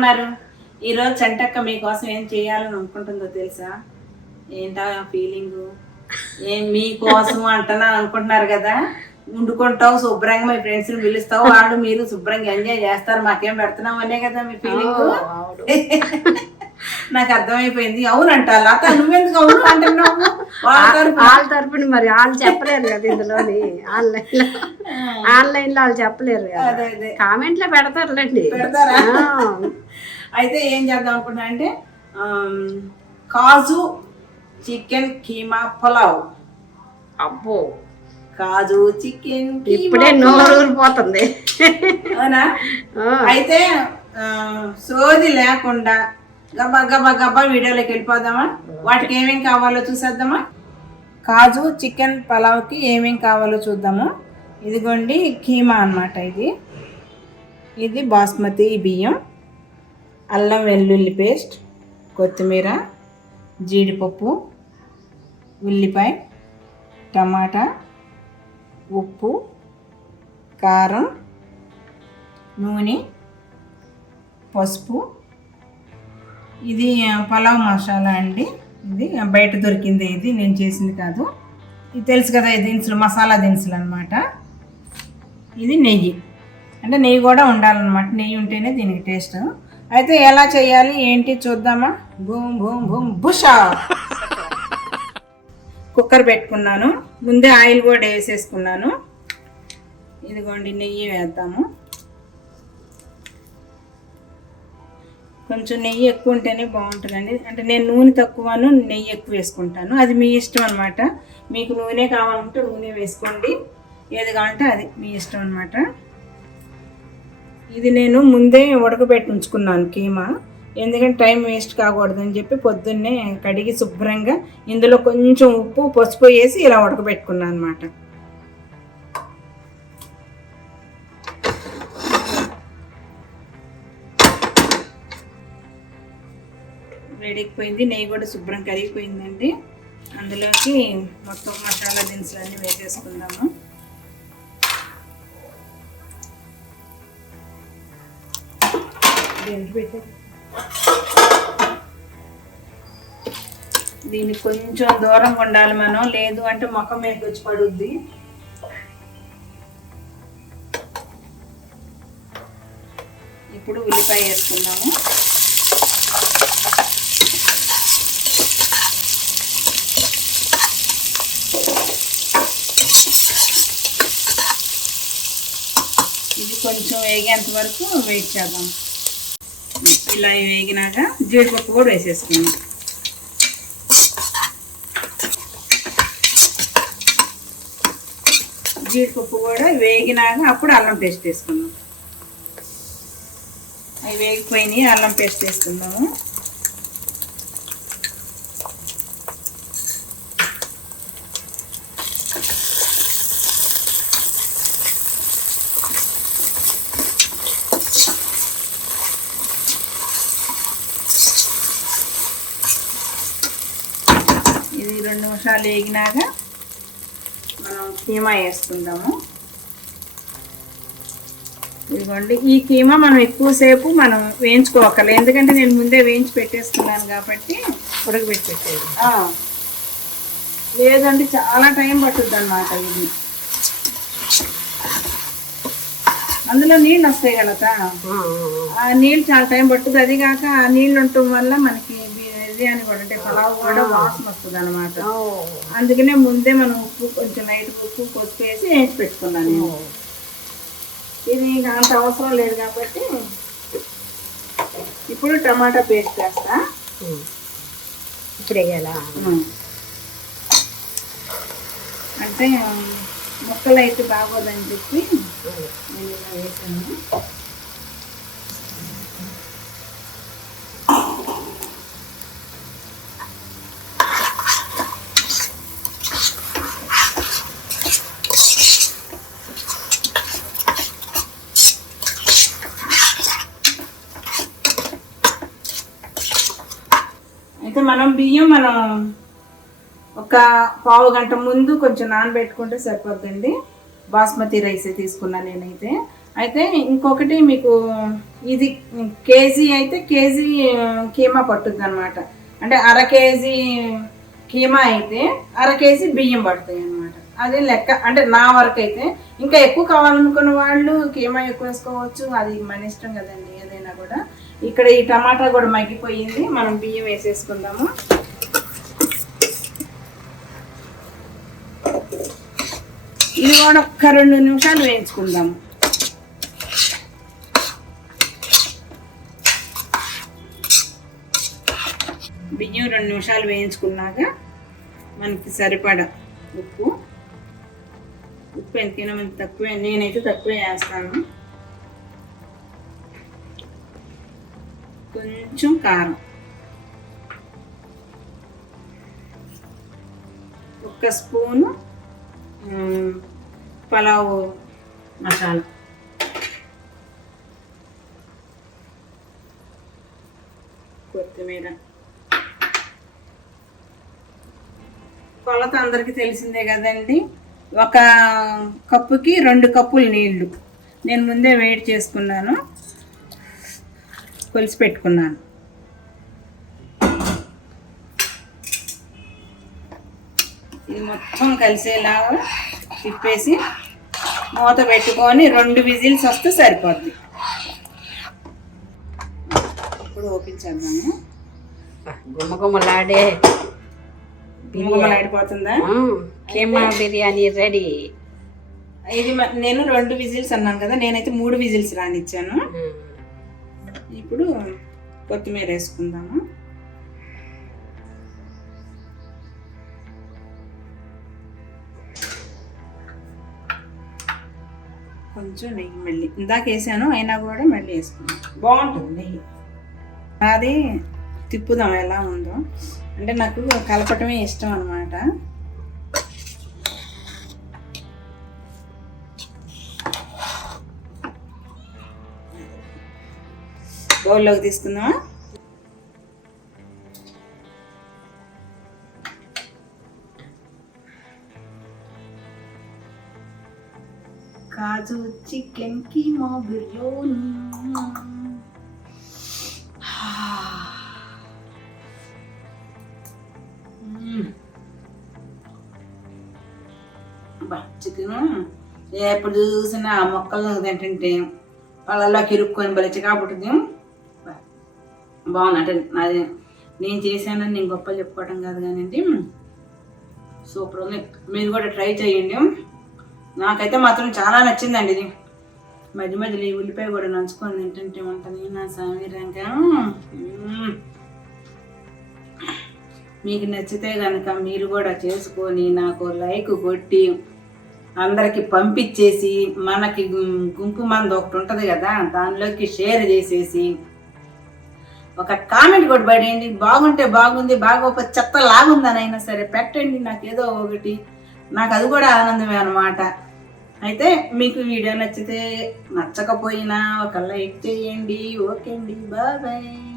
ఉన్నారు ఈరోజు చెంటక్క మీకోసం ఏం చేయాలని అనుకుంటుందో తెలుసా? ఏంటా ఫీలింగ్ ఏం మీకోసం అంటున్నా అనుకుంటున్నారు కదా? వండుకుంటావు శుభ్రంగా మీ ఫ్రెండ్స్ని పిలుస్తావు వాళ్ళు మీరు శుభ్రంగా ఎంజాయ్ చేస్తారు మాకేం పెడుతున్నాం అనే కదా మీ ఫీలింగ్ నాకు అర్థమైపోయింది. అవునంట లత నువ్వెందుకు అవును అంటున్నావు? వాళ్ళ తరపున. తరపున మరి వాళ్ళు చెప్పలేరు కదా ఇందులోని. ఆన్లైన్లో ఆన్లైన్లో వాళ్ళు చెప్పలేరు కదా. అదే అదే. కామెంట్లో పెడతారులేండి. పెడతారా. అయితే ఏం చేద్దాం అనుకున్నా అంటే కాజు చికెన్ కీమా పులావ్. అబ్బో. కాజు చికెన్ ఇప్పుడే నోరు ఊరిపోతుంది అవునా. అయితే సోది లేకుండా గబ్బా గబ్బా గబ్బా వీడియోలోకి వెళ్ళిపోదామా? వాటికి ఏమేం కావాలో చూసేద్దామా? కాజు చికెన్ పలావ్కి ఏమేం కావాలో చూద్దాము. ఇదిగోండి కీమా అన్నమాట ఇది. ఇది బాస్మతి బియ్యం అల్లం వెల్లుల్లి పేస్ట్ కొత్తిమీర జీడిపప్పు ఉల్లిపాయ టమాటా ఉప్పు కారం నూనె పసుపు ఇది పలావ్ మసాలా అండి. ఇది బయట దొరికింది ఇది నేను చేసింది కాదు. ఇది తెలుసు కదా ఈ దినుసులు మసాలా దినుసులు అనమాట ఇది నెయ్యి. అంటే నెయ్యి కూడా ఉండాలన్నమాట. నెయ్యి ఉంటేనే దీనికి టేస్ట్. అయితే ఎలా చేయాలి ఏంటి చూద్దామా? భూమ్ భూమ్ భూమ్ బుషా. కుక్కర్ పెట్టుకున్నాను. ముందే ఆయిల్ కూడా వేసేసుకున్నాను. ఇదిగోండి నెయ్యి వేద్దాము. కొంచెం నెయ్యి ఎక్కువ ఉంటేనే బాగుంటుందండి. అంటే నేను నూనె తక్కువను నెయ్యి ఎక్కువ వేసుకుంటాను. అది మీ ఇష్టం అనమాట మీకు నూనె కావాలంటే నూనె వేసుకోండి. ఏది కావాలంటే అది మీ ఇష్టం అనమాట ఇది నేను ముందే ఉడకబెట్టి ఉంచుకున్నాను కీమా. ఎందుకంటే టైం వేస్ట్ కాకూడదని చెప్పి పొద్దున్నే కడిగి శుభ్రంగా ఇందులో కొంచెం ఉప్పు పసుపు వేసి ఇలా ఉడకబెట్టుకున్నాను అనమాట వేడెక్కిపోయింది నెయ్యి కూడా శుభ్రం కరిగిపోయిందండి. అందులోకి మొత్తం మసాలా దినుసులన్నీ వేసేసుకుందాము. దీన్ని దీనికి కొంచెం దూరంగా ఉండాలి మనం లేదు అంటే మొక్క మీద వచ్చి పడుద్ది. ఇప్పుడు ఉల్లిపాయ వేసుకుందాము ఇది కొంచెం వేగేంత వరకు వెయిట్ చేద్దాం. ఇలా వేగినాక జీడిపప్పు కూడా వేసేసుకుందాం. జీడిపప్పు కూడా వేగినాక అప్పుడు అల్లం పేస్ట్ వేసుకుందాం. అవి వేగిపోయినాయి అల్లం పేస్ట్ వేసుకుందాము ఇది రెండు నిమిషాలు వేగినాక మనం కీమా వేసుకుందాము. ఇదిగోండి ఈ కీమా మనం ఎక్కువసేపు మనం వేయించుకోవక్కర్లేదు ఎందుకంటే నేను ముందే వేయించి పెట్టేసుకున్నాను కాబట్టి ఉడకబెట్టి పెట్టేది లేదంటే చాలా టైం పట్టుద్ది అనమాట ఇది. అందులో నీళ్ళు వస్తాయి కదా ఆ నీళ్ళు చాలా టైం పట్టుద్ది. అది కాక ఆ నీళ్ళు ఉండటం వల్ల మనకి బిర్యానీ కూడా అంటే పలావ్ కూడా వాసన వస్తుంది అనమాట అందుకనే ముందే మనం ఉప్పు కొంచెం లైట్ ఉప్పు పసుపు వేసి వేసి పెట్టుకున్నాను నేను. ఇది ఇంకా అంత అవసరం లేదు కాబట్టి ఇప్పుడు టమాటా పేస్ట్ వేస్తా. ఇప్పుడు వేయాలా? అంటే ముక్కలు అయితే బాగోదని చెప్పి నేను ఇలా వేసాను. అయితే మనం బియ్యం మనం ఒక పావు గంట ముందు కొంచెం నానబెట్టుకుంటే సరిపోద్దండి. బాస్మతి రైస్ తీసుకున్నా నేనైతే. అయితే ఇంకొకటి మీకు ఇది కేజీ అయితే కేజీ కీమా పట్టుద్ది అనమాట అంటే అర కేజీ కీమా అయితే అర కేజీ బియ్యం పడతాయి అనమాట అదే లెక్క. అంటే నా వరకు అయితే ఇంకా ఎక్కువ కావాలనుకున్న వాళ్ళు కీమా ఎక్కువ వేసుకోవచ్చు. అది మన ఇష్టం కదండి. ఇక్కడ ఈ టమాటా కూడా మగ్గిపోయింది. మనం బియ్యం వేసేసుకుందాము. ఇది కూడా ఒక్క రెండు నిమిషాలు వేయించుకుందాము. బియ్యం రెండు నిమిషాలు వేయించుకున్నాక మనకి సరిపడా ఉప్పు. ఉప్పు ఎంతైనా మనకి తక్కువే నేనైతే తక్కువే వేస్తాను. కొంచెం కారం. ఒక స్పూను మ్, పలావ్ మసాలా. కొత్తిమీర. కొలత అందరికీ తెలిసిందే కదండి. ఒక కప్పుకి రెండు కప్పులు నీళ్ళు. నేను ముందే వేడి చేసుకున్నాను. కొలిసి పెట్టుకున్నాను. ఇది మొత్తం కలిసేలాగా తిప్పేసి మూత పెట్టుకొని రెండు విజిల్స్ వస్తే సరిపోద్ది. ఇప్పుడు ఓపెన్ చేద్దాము. గుమ్మగుమ్మలాడే గుమ్మలాడిపోతుందా కీమా బిర్యానీ రెడీ. ఇది నేను రెండు విజిల్స్ అన్నాను కదా నేనైతే మూడు విజిల్స్ రానిచ్చాను. ఇప్పుడు కొత్తిమీర వేసుకుందాము. కొంచెం నెయ్యి మళ్ళీ. ఇందాక వేసాను అయినా కూడా మళ్ళీ వేసుకున్నాను బాగుంటుంది నెయ్యి. అది తిప్పుదాం ఎలా ఉందో. అంటే నాకు కలపటమే ఇష్టం అనమాట బౌల్లోకి తీసుకుందామా? కాజు చికెన్ కీమా బిర్యానీ. చికెన్. ఎప్పుడు చూసినా ఆ మొక్కలు తింటుంటే వాళ్ళలోకి ఇరుక్కొని బలి చికాపుతుంది బాగుంది. అంటే నాది నేను చేశానని నేను గొప్ప చెప్పుకోవటం కాదు కానివ్వండి సూపర్ ఉంది. మీరు కూడా ట్రై చేయండి. నాకైతే మాత్రం చాలా నచ్చిందండి ఇది. మధ్య మధ్యలో ఈ ఉల్లిపాయ కూడా నంచుకొని తింటుంటే ఉంటుంది నా సమీరంగా? మీకు నచ్చితే కనుక మీరు కూడా చేసుకొని నాకు లైక్ కొట్టి అందరికి పంపించేసి మనకి గుంపు మంది ఒకటి ఉంటుంది కదా దానిలోకి షేర్ చేసేసి ఒక కామెంట్ కూడా పడేయండి బాగుంటే బాగుంది బాగోక చెత్త లాగుందని అయినా సరే పెట్టండి నాకు ఏదో ఒకటి. నాకు అది కూడా ఆనందమే అనమాట అయితే మీకు వీడియో నచ్చితే నచ్చకపోయినా ఒక లైక్ చేయండి. ఓకే అండి. బాయ్.